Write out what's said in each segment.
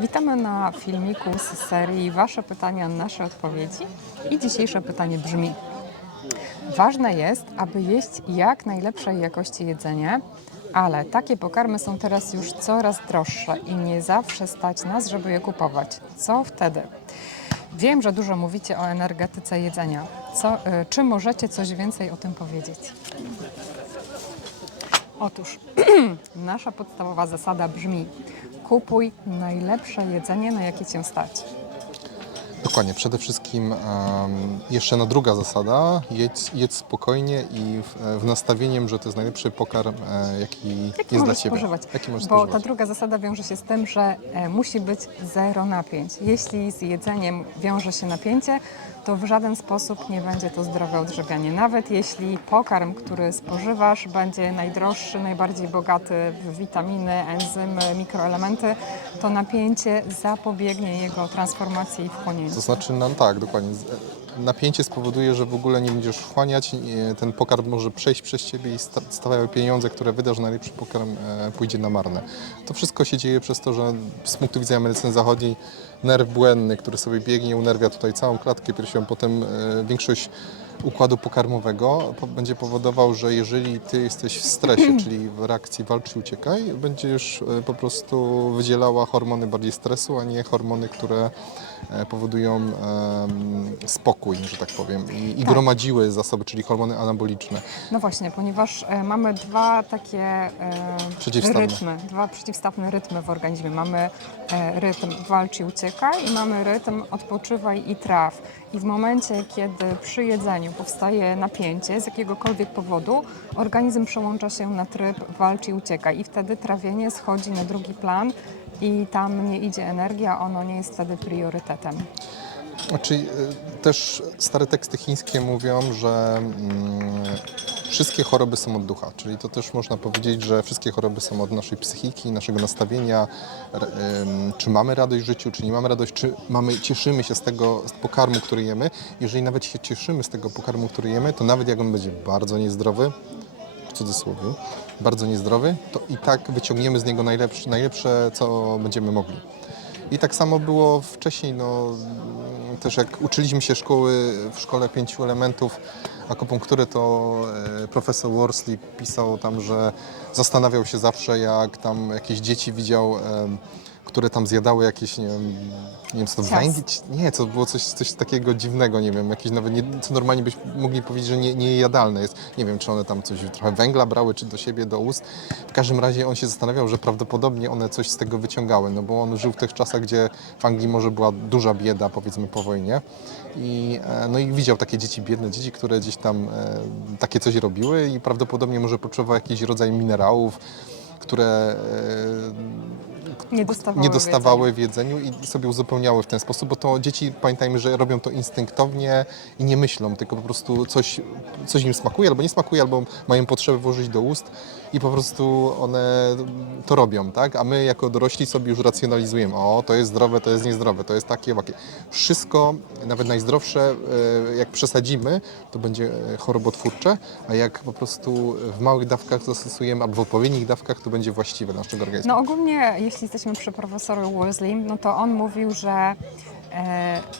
Witamy na filmiku z serii Wasze pytania, nasze odpowiedzi. I dzisiejsze pytanie brzmi: Ważne jest, aby jeść jak najlepszej jakości jedzenie, ale takie pokarmy są teraz już coraz droższe i nie zawsze stać nas, żeby je kupować. Co wtedy? Wiem, że dużo mówicie o energetyce jedzenia. Co, y, czy możecie coś więcej o tym powiedzieć? Otóż nasza podstawowa zasada brzmi: kupuj najlepsze jedzenie, na jakie cię stać. Dokładnie, przede wszystkim em, jeszcze na druga zasada, jedz, jedz spokojnie i w, w nastawieniem, że to jest najlepszy pokarm, e, jaki, Jaki jest dla Ciebie. spożywać? Jaki możesz Bo ta spożywać. druga zasada wiąże się z tym, że e, musi być zero napięć. Jeśli z jedzeniem wiąże się napięcie, to w żaden sposób nie będzie to zdrowe odżywianie. Nawet jeśli pokarm, który spożywasz, będzie najdroższy, najbardziej bogaty w witaminy, enzymy, mikroelementy, to napięcie zapobiegnie jego transformacji i wchłonięciu. To znaczy, no, tak, dokładnie. E, Napięcie spowoduje, że w ogóle nie będziesz wchłaniać, ten pokarm może przejść przez Ciebie i sta- stawiają pieniądze, które wydasz na najlepszy pokarm, e, pójdzie na marne. To wszystko się dzieje przez to, że z punktu widzenia medycyny zachodniej nerw błędny, który sobie biegnie, unerwia tutaj całą klatkę piersiową, potem e, większość układu pokarmowego po, będzie powodował, że jeżeli ty jesteś w stresie, czyli w reakcji walcz i uciekaj, będziesz po prostu wydzielała hormony bardziej stresu, a nie hormony, które powodują em, spokój, że tak powiem, i, i Tak. gromadziły zasoby, czyli hormony anaboliczne. No właśnie, ponieważ e, mamy dwa takie e, Przeciwstawne. rytmy, dwa przeciwstawne rytmy w organizmie. Mamy e, rytm walcz i uciekaj i mamy rytm odpoczywaj i traw. I w momencie, kiedy przy jedzeniu powstaje napięcie z jakiegokolwiek powodu, organizm przełącza się na tryb walcz i uciekaj i wtedy trawienie schodzi na drugi plan i tam nie idzie energia, ono nie jest wtedy priorytetem. Znaczy, też stare teksty chińskie mówią, że mm, wszystkie choroby są od ducha, czyli to też można powiedzieć, że wszystkie choroby są od naszej psychiki, naszego nastawienia, czy mamy radość w życiu, czy nie mamy radość, czy mamy, cieszymy się z tego z pokarmu, który jemy. Jeżeli nawet się cieszymy z tego pokarmu, który jemy, to nawet jak on będzie bardzo niezdrowy, w cudzysłowie, bardzo niezdrowy, to i tak wyciągniemy z niego najlepsze, najlepsze co będziemy mogli. I tak samo było wcześniej, no, też jak uczyliśmy się szkoły w szkole pięciu elementów akupunktury, to e, profesor Worsley pisał tam, że zastanawiał się zawsze, jak tam jakieś dzieci widział, które tam zjadały jakieś, nie wiem, nie wiem co to, węgiel, nie, to było coś, coś takiego dziwnego, nie wiem, jakieś nawet, nie, co normalnie byśmy mogli powiedzieć, że nie, niejadalne jest. Nie wiem, czy one tam coś, trochę węgla brały, czy do siebie, do ust. W każdym razie on się zastanawiał, że prawdopodobnie one coś z tego wyciągały, no bo on żył w tych czasach, gdzie w Anglii może była duża bieda, powiedzmy, po wojnie. I, e, no i widział takie dzieci, biedne dzieci, które gdzieś tam e, takie coś robiły i prawdopodobnie może potrzebował jakiś rodzaj minerałów, które e, Nie dostawały, nie dostawały w jedzeniu i sobie uzupełniały w ten sposób, bo to dzieci, pamiętajmy, że robią to instynktownie i nie myślą, tylko po prostu coś, coś im smakuje albo nie smakuje, albo mają potrzebę włożyć do ust i po prostu one to robią, tak? A my jako dorośli sobie już racjonalizujemy, o, to jest zdrowe, to jest niezdrowe, to jest takie, wakie. Wszystko, nawet najzdrowsze, e, jak przesadzimy, to będzie e, chorobotwórcze, a jak po prostu w małych dawkach zastosujemy, albo w odpowiednich dawkach, to będzie właściwe dla naszego organizmu. No ogólnie, jeśli jesteśmy przy profesorze no to on mówił, że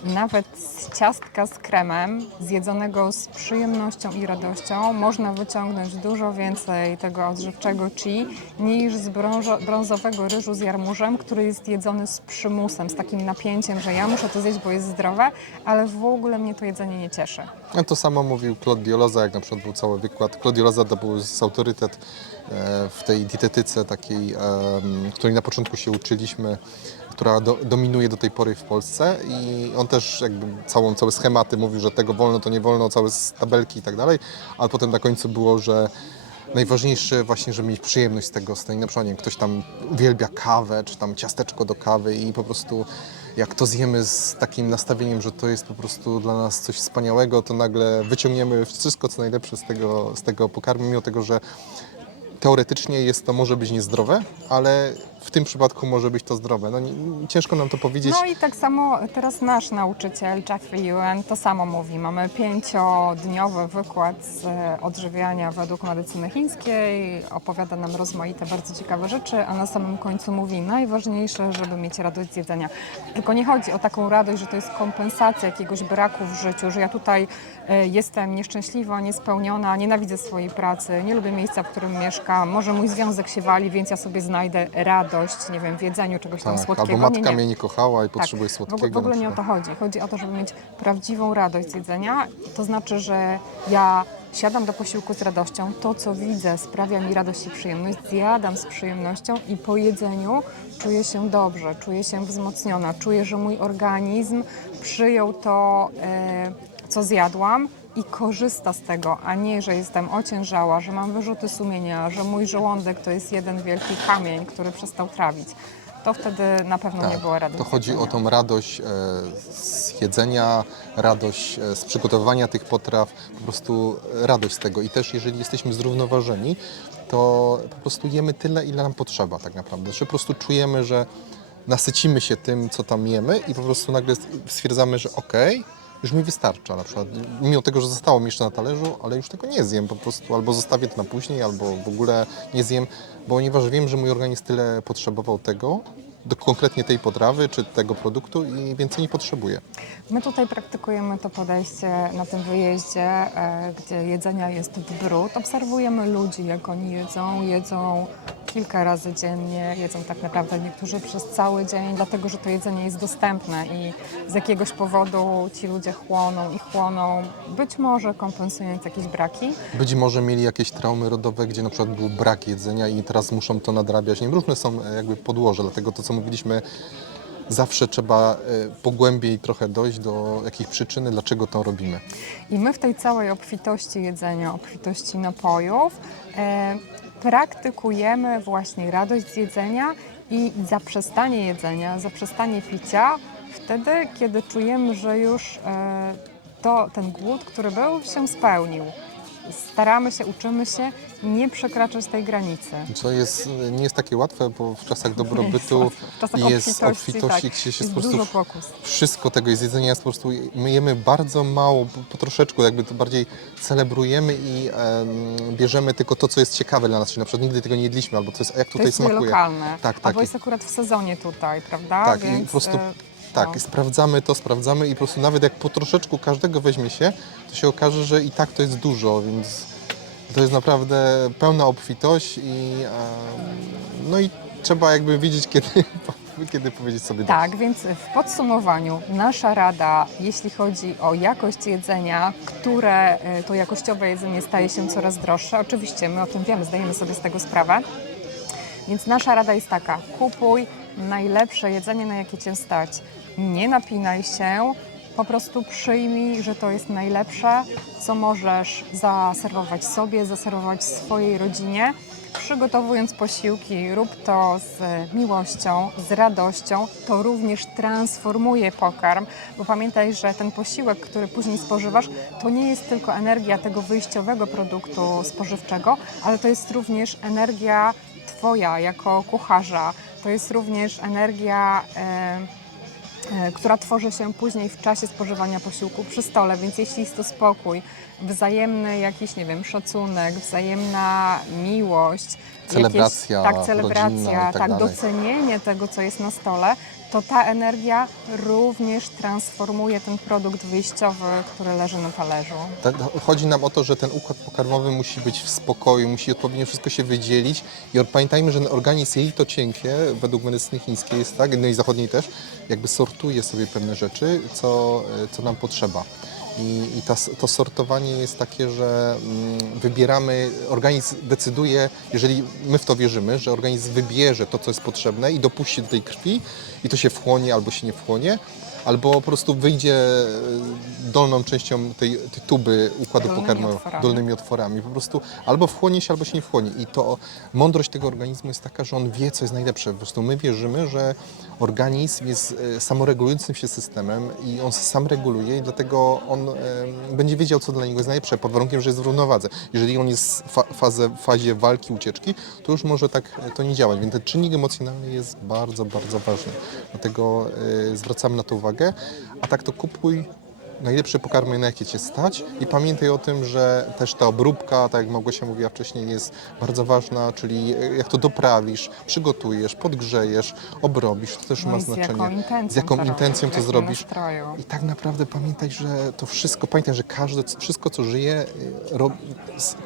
nawet z ciastka z kremem, zjedzonego z przyjemnością i radością, można wyciągnąć dużo więcej tego odżywczego chi niż z brązo, brązowego ryżu z jarmużem, który jest jedzony z przymusem, z takim napięciem, że ja muszę to zjeść, bo jest zdrowe, ale w ogóle mnie to jedzenie nie cieszy. No to samo mówił Claude Dioloza, jak na przykład był cały wykład. Claude Dioloza to był z autorytet e, w tej dietetyce takiej, której na początku się uczyliśmy, która do, dominuje do tej pory w Polsce i on też jakby całą, całe schematy mówił, że tego wolno, to nie wolno, całe tabelki i tak dalej, ale potem na końcu było, że najważniejsze właśnie, żeby mieć przyjemność z tego, z tej, na przykład wiem, ktoś tam uwielbia kawę, czy tam ciasteczko do kawy i po prostu jak to zjemy z takim nastawieniem, że to jest po prostu dla nas coś wspaniałego, to nagle wyciągniemy wszystko, co najlepsze z tego, z tego pokarmu, mimo tego, że teoretycznie jest to może być niezdrowe, ale w tym przypadku może być to zdrowe. No, nie, ciężko nam to powiedzieć. No i tak samo teraz nasz nauczyciel Jeffrey Ewan to samo mówi. Mamy pięciodniowy wykład z e, odżywiania według medycyny chińskiej. Opowiada nam rozmaite, bardzo ciekawe rzeczy, a na samym końcu mówi najważniejsze, żeby mieć radość z jedzenia. Tylko nie chodzi o taką radość, że to jest kompensacja jakiegoś braku w życiu, że ja tutaj e, jestem nieszczęśliwa, niespełniona, nienawidzę swojej pracy, nie lubię miejsca, w którym mieszkam, może mój związek się wali, więc ja sobie znajdę radość, nie wiem, w jedzeniu czegoś tam tak, słodkiego. albo matka nie, nie. mnie nie kochała i potrzebuje Tak, słodkiego. W w ogóle nie o to chodzi. Chodzi o to, żeby mieć prawdziwą radość z jedzenia. To znaczy, że ja siadam do posiłku z radością, to co widzę sprawia mi radość i przyjemność, zjadam z przyjemnością i po jedzeniu czuję się dobrze, czuję się wzmocniona, czuję, że mój organizm przyjął to, e, co zjadłam i korzysta z tego, a nie, że jestem ociężała, że mam wyrzuty sumienia, że mój żołądek to jest jeden wielki kamień, który przestał trawić. To wtedy na pewno nie była radość. Tak, To chodzi o tą radość e, z jedzenia, radość e, z przygotowywania tych potraw, po prostu radość z tego. I też jeżeli jesteśmy zrównoważeni, to po prostu jemy tyle, ile nam potrzeba tak naprawdę. Że po prostu czujemy, że nasycimy się tym, co tam jemy i po prostu nagle stwierdzamy, że okej, już mi wystarcza na przykład, mimo tego, że zostało mi jeszcze na talerzu, ale już tego nie zjem po prostu, albo zostawię to na później, albo w ogóle nie zjem, ponieważ wiem, że mój organizm tyle potrzebował tego, do konkretnie tej potrawy czy tego produktu i więcej nie potrzebuje. My tutaj praktykujemy to podejście na tym wyjeździe, e, gdzie jedzenia jest w bród. Obserwujemy ludzi, jak oni jedzą. Jedzą kilka razy dziennie, jedzą tak naprawdę niektórzy przez cały dzień, dlatego że to jedzenie jest dostępne i z jakiegoś powodu ci ludzie chłoną i chłoną, być może kompensując jakieś braki. Być może mieli jakieś traumy rodowe, gdzie na przykład był brak jedzenia i teraz muszą to nadrabiać. Nie wiem, różne są e, jakby podłoże, dlatego to, co mówiliśmy, zawsze trzeba e, pogłębiej trochę dojść do jakiejś przyczyny, dlaczego to robimy. I my w tej całej obfitości jedzenia, obfitości napojów e, praktykujemy właśnie radość z jedzenia i zaprzestanie jedzenia, zaprzestanie picia wtedy, kiedy czujemy, że już e, to, ten głód, który był, się spełnił. Staramy się, uczymy się nie przekraczać tej granicy. Co jest, nie jest takie łatwe, bo w czasach dobrobytu. W czasach jest obfitości, obfitości, tak, gdzie się jest po prostu dużo pokus. wszystko tego jest jedzenia, jest po prostu my jemy bardzo mało, po, troszeczku, jakby to bardziej celebrujemy i em, bierzemy tylko to, co jest ciekawe dla nas, czyli na przykład nigdy tego nie jedliśmy, albo to jest, jak To tutaj jest smakuje. nielokalne. Tak, tak. Albo jest akurat w sezonie tutaj, prawda? Tak, i Więc, po prostu e, tak, no. sprawdzamy to, sprawdzamy i po prostu nawet jak po troszeczku każdego weźmie się, to się okaże, że i tak to jest dużo, więc to jest naprawdę pełna obfitość i no i trzeba jakby wiedzieć, kiedy, kiedy powiedzieć sobie dość. Tak, więc w podsumowaniu nasza rada, jeśli chodzi o jakość jedzenia, które e, to jakościowe jedzenie staje się coraz droższe, oczywiście my o tym wiemy, zdajemy sobie z tego sprawę, więc nasza rada jest taka, kupuj najlepsze jedzenie, na jakie Cię stać. Nie napinaj się, po prostu przyjmij, że to jest najlepsze, co możesz zaserwować sobie, zaserwować swojej rodzinie. Przygotowując posiłki, rób to z miłością, z radością. To również transformuje pokarm, bo pamiętaj, że ten posiłek, który później spożywasz, to nie jest tylko energia tego wyjściowego produktu spożywczego, ale to jest również energia Twoja jako kucharza. To jest również energia. E, e, która tworzy się później w czasie spożywania posiłku przy stole, więc jeśli jest to spokój, wzajemny jakiś, nie wiem, szacunek, wzajemna miłość, Celebracja jakieś, tak, celebracja, tak tak, docenienie tego, co jest na stole, to ta energia również transformuje ten produkt wyjściowy, który leży na talerzu. Tak, Chodzi nam o to, że ten układ pokarmowy musi być w spokoju, musi odpowiednio wszystko się wydzielić i pamiętajmy, że organizm jelito cienkie według medycyny chińskiej jest tak, no i zachodniej też, jakby sortuje sobie pewne rzeczy, co, co nam potrzeba. I, i ta, to sortowanie jest takie, że mm, wybieramy, organizm decyduje, jeżeli my w to wierzymy, że organizm wybierze to, co jest potrzebne i dopuści do tej krwi i to się wchłonie albo się nie wchłonie, albo po prostu wyjdzie dolną częścią tej, tej tuby układu Dolnymi pokarmowego, otworami. dolnymi otworami. Po prostu albo wchłonie się, albo się nie wchłonie. I to mądrość tego organizmu jest taka, że on wie, co jest najlepsze. Po prostu my wierzymy, że organizm jest e, samoregulującym się systemem i on sam reguluje i dlatego on e, będzie wiedział, co dla niego jest najlepsze, pod warunkiem, że jest w równowadze. Jeżeli on jest w fa- fazie walki, ucieczki, to już może tak e, to nie działać, więc ten czynnik emocjonalny jest bardzo, bardzo ważny. Dlatego e, zwracamy na to uwagę, a tak to kupuj najlepsze pokarmy, na jakie Cię stać i pamiętaj o tym, że też ta obróbka, tak jak Małgosia mówiła wcześniej, jest bardzo ważna, czyli e, jak to doprawisz, przygotujesz, podgrzejesz, obrobisz, to też No ma z znaczenie. jaką intencją Z jaką to intencją robisz, to zrobisz. nastroju. I tak naprawdę pamiętaj, że to wszystko, pamiętaj, że każde, wszystko co żyje, y, rob, s-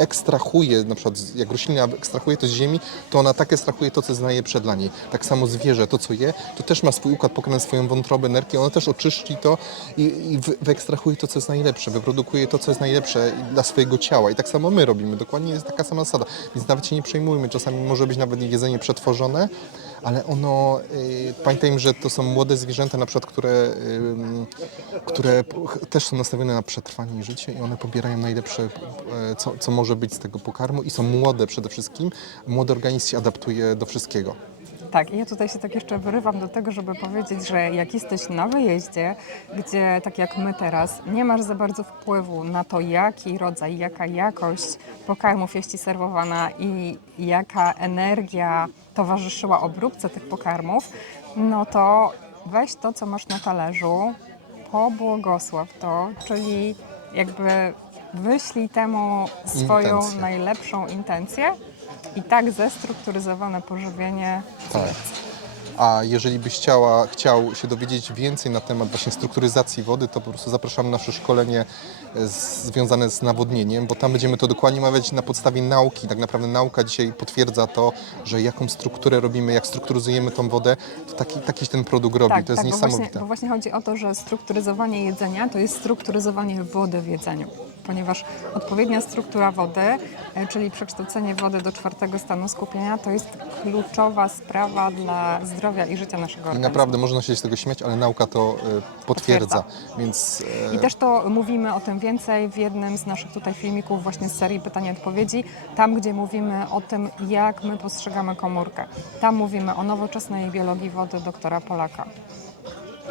ekstrahuje, na przykład jak roślina ekstrahuje to z ziemi, to ona tak ekstrahuje to, co jest najlepsze dla niej. Tak samo zwierzę, to co je, to też ma swój układ pokarmy, swoją wątrobę, nerki, ono też oczyści to i, i wy- wyekstrahuje to, co jest najlepsze, wyprodukuje to, co jest najlepsze dla swojego ciała. I tak samo my robimy, dokładnie jest taka sama zasada. Więc nawet się nie przejmujmy, czasami może być nawet jedzenie przetworzone, ale ono, y, pamiętajmy, że to są młode zwierzęta, na przykład, które, ym, które też są nastawione na przetrwanie i życie i one pobierają najlepsze, e, co, co może być z tego pokarmu i są młode przede wszystkim. Młody organizm się adaptuje do wszystkiego. Tak, i ja tutaj się tak jeszcze wyrywam do tego, żeby powiedzieć, że jak jesteś na wyjeździe, gdzie tak jak my teraz, nie masz za bardzo wpływu na to, jaki rodzaj, jaka jakość pokarmów jest Ci serwowana i jaka energia towarzyszyła obróbce tych pokarmów, no to weź to, co masz na talerzu, pobłogosław to, czyli jakby wyślij temu swoją Intencję. najlepszą intencję i tak zestrukturyzowane pożywienie Tak. A jeżeli byś chciała, chciał się dowiedzieć więcej na temat właśnie strukturyzacji wody, to po prostu zapraszamy na nasze szkolenie e, z, związane z nawodnieniem, bo tam będziemy to dokładnie omawiać na podstawie nauki. Tak naprawdę nauka dzisiaj potwierdza to, że jaką strukturę robimy, jak strukturyzujemy tą wodę, to taki, taki ten produkt robi. to jest tak, bo właśnie, niesamowite. bo właśnie chodzi o to, że strukturyzowanie jedzenia to jest strukturyzowanie wody w jedzeniu, ponieważ odpowiednia struktura wody, e, czyli przekształcenie wody do czwartego stanu skupienia, to jest kluczowa sprawa dla zdrowia i życia naszego I organizmu. naprawdę można się z tego śmiać, ale nauka to e, potwierdza. Więc e, I też to mówimy o tym więcej w jednym z naszych tutaj filmików właśnie z serii pytań i odpowiedzi, tam gdzie mówimy o tym, jak my postrzegamy komórkę. Tam mówimy o nowoczesnej biologii wody doktora Polaka.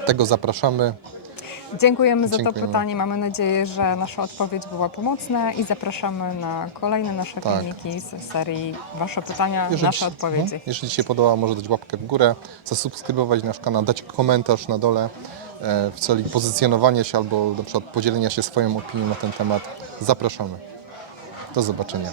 tego zapraszamy. Dziękujemy za to Dziękujemy. pytanie. Mamy nadzieję, że nasza odpowiedź była pomocna i zapraszamy na kolejne nasze Tak. filmiki z serii Wasze pytania, nasze ci- odpowiedzi. mhm. Jeżeli Ci się podoba, może dać łapkę w górę, zasubskrybować nasz kanał, dać komentarz na dole e, w celu pozycjonowania się albo na przykład podzielenia się swoją opinią na ten temat. Zapraszamy. Do zobaczenia.